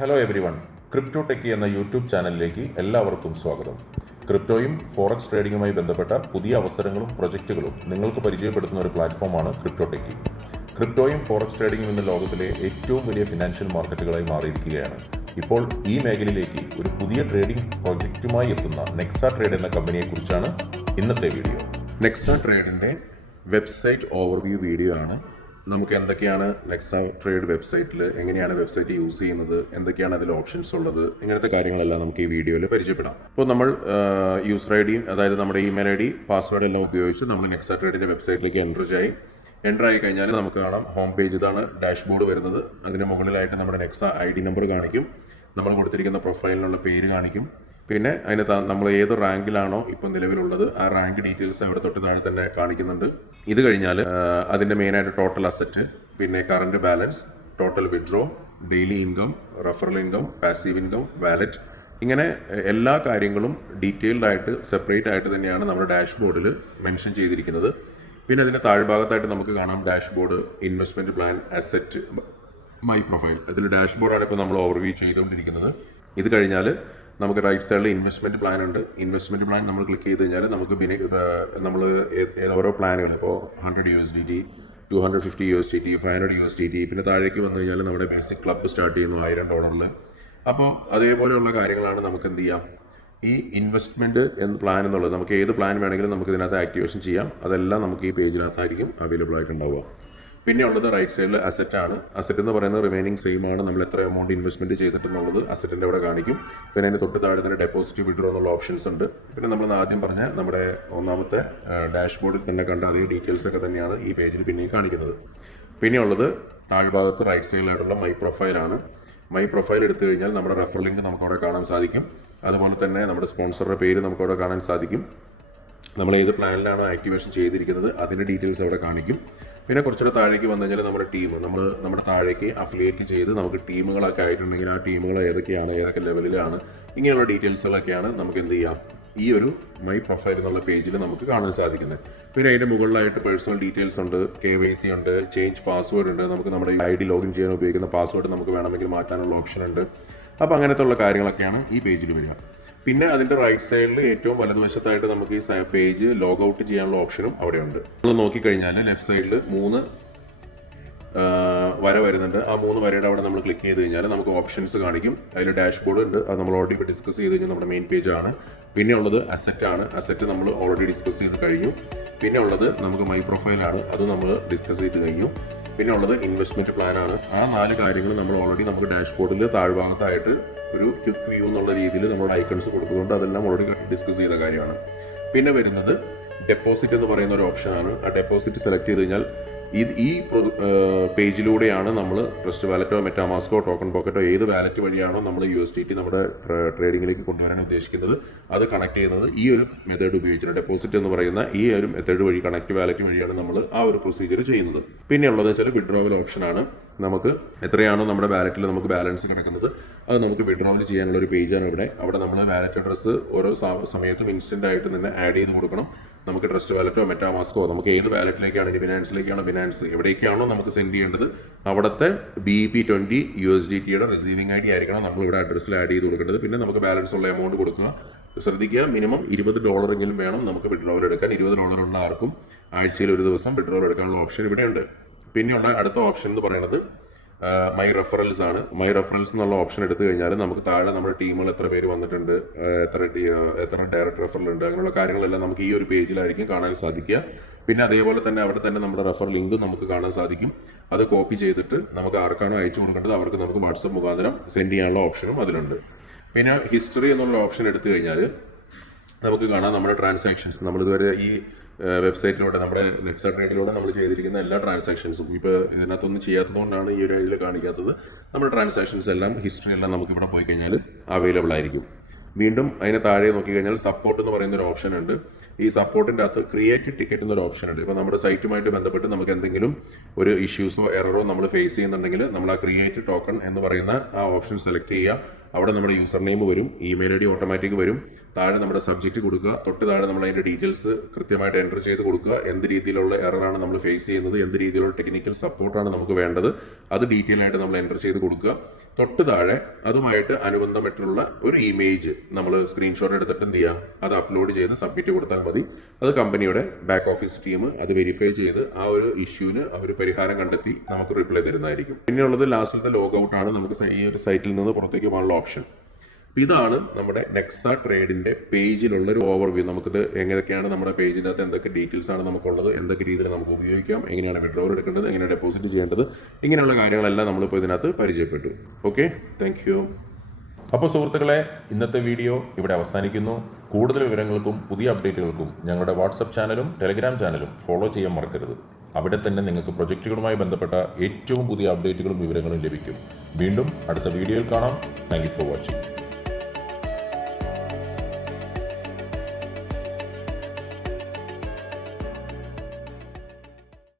Hello every one, crypto techie എന്ന YouTube ചാനലിലേക്ക് എല്ലാവർക്കും സ്വാഗതം. ക്രിപ്റ്റോയും ഫോറക്സ് ട്രേഡിംഗുമായി ബന്ധപ്പെട്ട പുതിയ അവസരങ്ങളും പ്രൊജക്റ്റുകളും നിങ്ങൾക്ക് പരിചയപ്പെടുത്തുന്ന ഒരു പ്ലാറ്റ്ഫോമാണ് ക്രിപ്റ്റോ ടെക്കി. ക്രിപ്റ്റോയും ഫോറക്സ് ട്രേഡിംഗും ഇന്ന് ലോകത്തിലെ ഏറ്റവും വലിയ ഫിനാൻഷ്യൽ മാർക്കറ്റുകളായി മാറിയിരിക്കുകയാണ്. ഇപ്പോൾ ഈ മേഖലയിലേക്ക് ഒരു പുതിയ ട്രേഡിംഗ് പ്രൊജക്റ്റുമായി എത്തുന്ന നെക്സ ട്രേഡ് എന്ന കമ്പനിയെക്കുറിച്ചാണ് ഇന്നത്തെ വീഡിയോ. നെക്സ ട്രേഡിൻ്റെ വെബ്സൈറ്റ് ഓവർവ്യൂ വീഡിയോ ആണ്. നമുക്ക് എന്തൊക്കെയാണ് നെക്സ ട്രേഡ് വെബ്സൈറ്റിൽ, എങ്ങനെയാണ് വെബ്സൈറ്റ് യൂസ് ചെയ്യുന്നത്, എന്തൊക്കെയാണ് അതിൽ ഓപ്ഷൻസ് ഉള്ളത്, ഇങ്ങനത്തെ കാര്യങ്ങളെല്ലാം നമുക്ക് ഈ വീഡിയോയിൽ പരിചയപ്പെടാം. അപ്പോൾ നമ്മൾ യൂസർ ഐ ഡിയും, അതായത് നമ്മുടെ ഇമെയിൽ ഐ ഡി, പാസ്വേഡ് എല്ലാം ഉപയോഗിച്ച് നമ്മൾ നെക്സ ട്രേഡിൻ്റെ വെബ്സൈറ്റിലേക്ക് എൻ്റർ ആയി കഴിഞ്ഞാൽ നമുക്ക് കാണാം ഹോം പേജ്. ഇതാണ് ഡാഷ്ബോർഡ് വരുന്നത്. അതിന് മുകളിലായിട്ട് നമ്മുടെ നെക്സ ഐ ഡി നമ്പർ കാണിക്കും, നമ്മൾ കൊടുത്തിരിക്കുന്ന പ്രൊഫൈലിനുള്ള പേര് കാണിക്കും, പിന്നെ അതിന് നമ്മൾ ഏത് റാങ്കിലാണോ ഇപ്പം നിലവിലുള്ളത് ആ റാങ്ക് ഡീറ്റെയിൽസ് അവിടെ തൊട്ട് താഴെ തന്നെ കാണിക്കുന്നുണ്ട്. ഇത് കഴിഞ്ഞാൽ അതിൻ്റെ മെയിനായിട്ട് ടോട്ടൽ അസറ്റ്, പിന്നെ current balance, total withdraw, daily income, referral income, passive income, wallet, ഇങ്ങനെ എല്ലാ കാര്യങ്ങളും ഡീറ്റെയിൽഡ് ആയിട്ട് സെപ്പറേറ്റ് ആയിട്ട് തന്നെയാണ് നമ്മുടെ ഡാഷ്ബോർഡിൽ മെൻഷൻ ചെയ്തിരിക്കുന്നത്. പിന്നെ അതിൻ്റെ താഴ്ഭാഗത്തായിട്ട് നമുക്ക് കാണാം dashboard, investment plan, asset, my profile. ഇതിൽ ഡാഷ്ബോർഡാണ് ഇപ്പോൾ നമ്മൾ ഓവർവ്യൂ ചെയ്തുകൊണ്ടിരിക്കുന്നത്. ഇത് കഴിഞ്ഞാൽ നമുക്ക് റൈറ്റ് സൈഡിൽ ഇൻവെസ്റ്റ്മെൻറ്റ് പ്ലാൻ ഉണ്ട്. ഇൻവെസ്റ്റ്മെൻറ്റ് പ്ലാൻ നമ്മൾ ക്ലിക്ക് ചെയ്ത് കഴിഞ്ഞാൽ നമുക്ക് നമ്മൾ ഓരോ പ്ലാനുകൾ, ഇപ്പോൾ 100 USDT, 250 USDT, 500 USDT, പിന്നെ താഴേക്ക് വന്നു കഴിഞ്ഞാൽ നമ്മുടെ ബേസിക് ക്ലബ്ബ് സ്റ്റാർട്ട് ചെയ്യുന്നു $1000. അപ്പോൾ അതേപോലെയുള്ള കാര്യങ്ങളാണ് നമുക്ക് എന്ത് ചെയ്യാം, ഈ ഇൻവെസ്റ്റ്മെൻറ്റ് പ്ലാൻ എന്നുള്ളത്. നമുക്ക് ഏത് പ്ലാൻ വേണമെങ്കിലും നമുക്ക് ഇതിനകത്ത് ആക്ടിവേഷൻ ചെയ്യാം. അതെല്ലാം നമുക്ക് ഈ പേജിനകത്തായിരിക്കും അവൈലബിൾ ആയിട്ടുണ്ടാവുക. പിന്നെ ഉള്ളത് റൈറ്റ് സൈഡിൽ അസറ്റ് ആണ്. അസറ്റ് എന്ന് പറയുന്നത് റിമൈനിങ് സെയിം ആണ്. നമ്മൾ എത്ര എമൗണ്ട് ഇൻവെസ്റ്റ്മെൻറ്റ് ചെയ്തിട്ടുള്ളത് അസറ്റിൻ്റെ അവിടെ കാണിക്കും. പിന്നെ അതിന് തൊട്ട് താഴെ തന്നെ ഡെപ്പോസിറ്റ്, വിഡ്രോ എന്നുള്ള ഓപ്ഷൻസ് ഉണ്ട്. പിന്നെ നമ്മൾ ആദ്യം പറഞ്ഞ നമ്മുടെ ഒന്നാമത്തെ ഡാഷ്ബോർഡിൽ തന്നെ കണ്ട അതേ ഡീറ്റെയിൽസ് ഒക്കെ തന്നെയാണ് ഈ പേജിൽ പിന്നെയും കാണിക്കുന്നത്. പിന്നെ ഉള്ളത് താഴ്ഭാഗത്ത് റൈറ്റ് സൈഡിലായിട്ടുള്ള മൈ പ്രൊഫൈലാണ്. മൈ പ്രൊഫൈൽ എടുത്തു കഴിഞ്ഞാൽ നമ്മുടെ റെഫർ ലിങ്ക് നമുക്കവിടെ കാണാൻ സാധിക്കും. അതുപോലെ തന്നെ നമ്മുടെ സ്പോൺസറുടെ പേര് നമുക്കവിടെ കാണാൻ സാധിക്കും. നമ്മൾ ഏത് പ്ലാനിലാണോ ആക്ടിവേഷൻ ചെയ്തിരിക്കുന്നത് അതിൻ്റെ ഡീറ്റെയിൽസ് അവിടെ കാണിക്കും. പിന്നെ കുറച്ചുകൂടെ താഴേക്ക് വന്നു കഴിഞ്ഞാൽ നമ്മുടെ ടീം, നമ്മുടെ താഴേക്ക് അഫിലിയേറ്റ് ചെയ്ത് നമുക്ക് ടീമുകളൊക്കെ ആയിട്ടുണ്ടെങ്കിൽ ആ ടീമുകൾ ഏതൊക്കെയാണ്, ഏതൊക്കെ ലെവലിലാണ്, ഇങ്ങനെയുള്ള ഡീറ്റെയിൽസുകളൊക്കെയാണ് നമുക്ക് എന്ത് ചെയ്യാം ഈ ഒരു മൈ പ്രൊഫൈൽ എന്നുള്ള പേജിൽ നമുക്ക് കാണാൻ സാധിക്കുന്നത്. പിന്നെ അതിൻ്റെ മുകളിലായിട്ട് പേഴ്സണൽ ഡീറ്റെയിൽസ് ഉണ്ട്, KYC ഉണ്ട്, ചേഞ്ച് പാസ്വേഡ് ഉണ്ട്. നമുക്ക് നമ്മുടെ ID ലോഗിൻ ചെയ്യാൻ ഉപയോഗിക്കുന്ന പാസ്വേഡ് നമുക്ക് വേണമെങ്കിൽ മാറ്റാനുള്ള ഓപ്ഷൻ ഉണ്ട്. അപ്പോൾ അങ്ങനത്തെ ഉള്ള കാര്യങ്ങളൊക്കെയാണ് ഈ പേജിൽ വരിക. പിന്നെ അതിൻ്റെ റൈറ്റ് സൈഡിൽ ഏറ്റവും വലതുവശത്തായിട്ട് നമുക്ക് ഈ പേജ് ലോഗ് ഔട്ട് ചെയ്യാനുള്ള ഓപ്ഷനും അവിടെയുണ്ട്. നമ്മൾ നോക്കിക്കഴിഞ്ഞാൽ ലെഫ്റ്റ് സൈഡിൽ 3 വര വരുന്നുണ്ട്. ആ 3 വരയുടെ അവിടെ നമ്മൾ ക്ലിക്ക് ചെയ്ത് കഴിഞ്ഞാൽ നമുക്ക് ഓപ്ഷൻസ് കാണിക്കും. അതിൽ ഡാഷ്ബോർഡ് ഉണ്ട്, അത് നമ്മൾ ഓൾറെഡി ഇപ്പോൾ ഡിസ്കസ് ചെയ്ത് കഴിഞ്ഞാൽ നമ്മുടെ മെയിൻ പേജാണ്. പിന്നെ ഉള്ളത് അസറ്റ് ആണ്. അസറ്റ് നമ്മൾ ഓൾറെഡി ഡിസ്കസ് ചെയ്ത് കഴിഞ്ഞു. പിന്നെ ഉള്ളത് നമുക്ക് മൈ പ്രൊഫൈലാണ്, അത് നമ്മൾ ഡിസ്കസ് ചെയ്ത് കഴിഞ്ഞു. പിന്നെ ഉള്ളത് ഇൻവെസ്റ്റ്മെൻറ്റ് പ്ലാനാണ്. ആ 4 കാര്യങ്ങൾ നമ്മൾ ഓൾറെഡി നമുക്ക് ഡാഷ്ബോർഡിൽ താഴ്ഭാഗത്തായിട്ട് ഒരു ക്വിക്ക് വ്യൂ എന്നുള്ള രീതിയിൽ നമ്മുടെ ഐക്കൺസ് കൊടുക്കുന്നുണ്ട്. അതെല്ലാം ഓൾറെഡി ഡിസ്കസ് ചെയ്ത കാര്യമാണ്. പിന്നെ വരുന്നത് ഡെപ്പോസിറ്റ് എന്ന് പറയുന്ന ഒരു ഓപ്ഷനാണ്. ആ ഡെപ്പോസിറ്റ് സെലക്ട് ചെയ്ത് കഴിഞ്ഞാൽ ഈ പേജിലൂടെയാണ് നമ്മൾ ട്രസ്റ്റ് വാലറ്റോ, മെറ്റാമാസ്കോ, ടോക്കൺ പോക്കറ്റോ, ഏത് വാലറ്റ് വഴിയാണോ നമ്മൾ USDT നമ്മുടെ ട്രേഡിങ്ങിലേക്ക് കൊണ്ടുവരാൻ ഉദ്ദേശിക്കുന്നത് അത് കണക്ട് ചെയ്യുന്നത് ഈ ഒരു മെത്തേഡ് ഉപയോഗിച്ചിട്ടുണ്ട്. ഡെപ്പോസിറ്റ് എന്ന് പറയുന്ന ഈ ഒരു മെത്തേഡ് വഴി, കണക്ട് വാലറ്റ് വഴിയാണ് നമ്മൾ ആ ഒരു പ്രൊസീജിയർ ചെയ്യുന്നത്. പിന്നെ ഉള്ളത് വെച്ചാൽ വിഡ്രോവൽ ഓപ്ഷനാണ്. നമുക്ക് എത്രയാണോ നമ്മുടെ വാലറ്റിൽ നമുക്ക് ബാലൻസ് കിടക്കുന്നത് അത് നമുക്ക് വിഡ്രോവൽ ചെയ്യാനുള്ള ഒരു പേജാണ് ഇവിടെ. അവിടെ നമ്മൾ വാലറ്റ് അഡ്രസ്സ് ഓരോ സമയത്തും ഇൻസ്റ്റൻ്റ് ആയിട്ട് തന്നെ ആഡ് ചെയ്ത് കൊടുക്കണം. നമുക്ക് ട്രസ്റ്റ് വാലറ്റോ, മെറ്റാമാസ്കോ, നമുക്ക് ഏത് വാലറ്റിലേക്കാണ്, ഇനി ബിനാൻസിലേക്കാണോ, ബിനാൻസ് എവിടേക്കാണോ നമുക്ക് സെൻഡ് ചെയ്യേണ്ടത് അവിടുത്തെ BEP20 USDTയുടെ റിസീവിംഗ് ID ആയിരിക്കണം നമ്മൾ ഇവിടെ അഡ്രസ്സിൽ ആഡ് ചെയ്ത് കൊടുക്കേണ്ടത്. പിന്നെ നമുക്ക് ബാലൻസ് ഉള്ള എമൗണ്ട് കൊടുക്കുക. ശ്രദ്ധിക്കുക, മിനിമം $20 വേണം നമുക്ക് വിഡ്രോവൽ എടുക്കാൻ. $20 ഉള്ള ആർക്കും ആഴ്ചയിൽ ഒരു ദിവസം വിഡ്രോവൽ എടുക്കാനുള്ള ഓപ്ഷൻ ഇവിടെയുണ്ട്. പിന്നെയുള്ള അടുത്ത ഓപ്ഷൻ എന്ന് പറയുന്നത് മൈ റെഫറൽസ് ആണ്. മൈ റെഫറൽസ് എന്നുള്ള ഓപ്ഷൻ എടുത്തു കഴിഞ്ഞാൽ നമുക്ക് താഴെ നമ്മുടെ ടീമുകൾ എത്ര പേര് വന്നിട്ടുണ്ട്, എത്ര ഡയറക്റ്റ് റെഫറൽ ഉണ്ട്, അങ്ങനെയുള്ള കാര്യങ്ങളെല്ലാം നമുക്ക് ഈ ഒരു പേജിലായിരിക്കും കാണാൻ സാധിക്കുക. പിന്നെ അതേപോലെ തന്നെ അവിടെ തന്നെ നമ്മുടെ റെഫർ ലിങ്ക് നമുക്ക് കാണാൻ സാധിക്കും. അത് കോപ്പി ചെയ്തിട്ട് നമുക്ക് ആർക്കാണോ അയച്ചു കൊടുക്കേണ്ടത് അവർക്ക് നമുക്ക് വാട്സപ്പ് മുഖാന്തരം സെൻഡ് ചെയ്യാനുള്ള ഓപ്ഷനും അതിലുണ്ട്. പിന്നെ ഹിസ്റ്ററി എന്നുള്ള ഓപ്ഷൻ എടുത്തു കഴിഞ്ഞാൽ നമുക്ക് കാണാം നമ്മുടെ ട്രാൻസാക്ഷൻസ്. നമ്മളിതുവരെ ഈ വെബ്സൈറ്റിലൂടെ, നമ്മുടെ നെക്സ ട്രേഡിലൂടെ നമ്മൾ ചെയ്തിരിക്കുന്ന എല്ലാ ട്രാൻസാക്ഷൻസും ഇപ്പോൾ ഇതിനകത്തൊന്നും ചെയ്യാത്തതുകൊണ്ടാണ് ഈ ഒരു ഇതിൽ കാണിക്കാത്തത്. നമ്മുടെ ട്രാൻസാക്ഷൻസ് എല്ലാം, ഹിസ്റ്ററി എല്ലാം നമുക്കിവിടെ പോയി കഴിഞ്ഞാൽ അവൈലബിൾ ആയിരിക്കും. വീണ്ടും അതിന് താഴെ നോക്കിക്കഴിഞ്ഞാൽ സപ്പോർട്ട് എന്ന് പറയുന്ന ഒരു ഓപ്ഷൻ ഉണ്ട്. ഈ സപ്പോർട്ടിൻ്റെ അകത്ത് ക്രിയേറ്റ് ടിക്കറ്റ് എന്നൊരു ഓപ്ഷൻ ഉണ്ട്. ഇപ്പോൾ നമ്മുടെ സൈറ്റുമായിട്ട് ബന്ധപ്പെട്ട് നമുക്ക് എന്തെങ്കിലും ഒരു ഇഷ്യൂസോ എററോ നമ്മൾ ഫേസ് ചെയ്യുന്നുണ്ടെങ്കിൽ നമ്മൾ ആ ക്രിയേറ്റ് ടോക്കൺ എന്ന് പറയുന്ന ആ ഓപ്ഷൻ സെലക്ട് ചെയ്യുക. അവിടെ നമ്മുടെ യൂസർ നെയിം വരും, ഇമെയിൽ ഐ ഡി ഓട്ടോമാറ്റിക് വരും, താഴെ നമ്മുടെ സബ്ജക്റ്റ് കൊടുക്കുക, തൊട്ട് താഴെ നമ്മൾ അതിൻ്റെ ഡീറ്റെയിൽസ് കൃത്യമായിട്ട് എൻ്റർ ചെയ്ത് കൊടുക്കുക. എന്ത് രീതിയിലുള്ള എററാണ് നമ്മൾ ഫേസ് ചെയ്യുന്നത്, എന്ത് രീതിയിലുള്ള ടെക്നിക്കൽ സപ്പോർട്ടാണ് നമുക്ക് വേണ്ടത്, അത് ഡീറ്റെയിൽ ആയിട്ട് നമ്മൾ എൻ്റർ ചെയ്ത് കൊടുക്കുക. തൊട്ട് താഴെ അതുമായിട്ട് അനുബന്ധമായിട്ടുള്ള ഒരു ഇമേജ് നമ്മൾ സ്ക്രീൻഷോട്ട് എടുത്തിട്ട് എന്ത് ചെയ്യുക, അത് അപ്ലോഡ് ചെയ്ത് സബ്മിറ്റ് കൊടുത്താൽ മതി. അത് കമ്പനിയുടെ ബാക്ക് ഓഫീസ് ടീം അത് വെരിഫൈ ചെയ്ത് ആ ഒരു ഇഷ്യൂവിന് അവർ പരിഹാരം കണ്ടെത്തി നമുക്ക് റിപ്ലൈ തരുന്നതായിരിക്കും. പിന്നെയുള്ളത് ലാസ്റ്റിലത്തെ ലോഗ് ഔട്ട് ആണ്, നമുക്ക് ഈ ഒരു സൈറ്റിൽ നിന്ന് പുറത്തേക്ക് പോകാനുള്ള ഓപ്ഷൻ. ഇതാണ് നമ്മുടെ നെക്സ ട്രേഡിന്റെ പേജിലുള്ള ഒരു ഓവർവ്യൂ. നമുക്കിത് എങ്ങനെയൊക്കെയാണ് നമ്മുടെ പേജിൻ്റെ അകത്ത് എന്തൊക്കെ ഡീറ്റെയിൽസ് ആണ് നമുക്കുള്ളത്, എന്തൊക്കെ രീതിയിൽ നമുക്ക് ഉപയോഗിക്കാം, എങ്ങനെയാണ് വിഡ്രോവൽ എടുക്കേണ്ടത്, എങ്ങനെ ഡെപ്പോസിറ്റ് ചെയ്യേണ്ടത്, ഇങ്ങനെയുള്ള കാര്യങ്ങളെല്ലാം നമ്മളിപ്പോൾ ഇതിനകത്ത് പരിചയപ്പെട്ടു. Okay, thank you. അപ്പോൾ സുഹൃത്തുക്കളെ, ഇന്നത്തെ വീഡിയോ ഇവിടെ അവസാനിക്കുന്നു. കൂടുതൽ വിവരങ്ങൾക്കും പുതിയ അപ്ഡേറ്റുകൾക്കും ഞങ്ങളുടെ വാട്സപ്പ് ചാനലും ടെലിഗ്രാം ചാനലും ഫോളോ ചെയ്യാൻ മറക്കരുത്. അവിടെ തന്നെ നിങ്ങൾക്ക് പ്രൊജക്റ്റുകളുമായി ബന്ധപ്പെട്ട ഏറ്റവും പുതിയ അപ്ഡേറ്റുകളും വിവരങ്ങളും ലഭിക്കും. വീണ്ടും അടുത്ത വീഡിയോയിൽ കാണാം. Thank you for watching.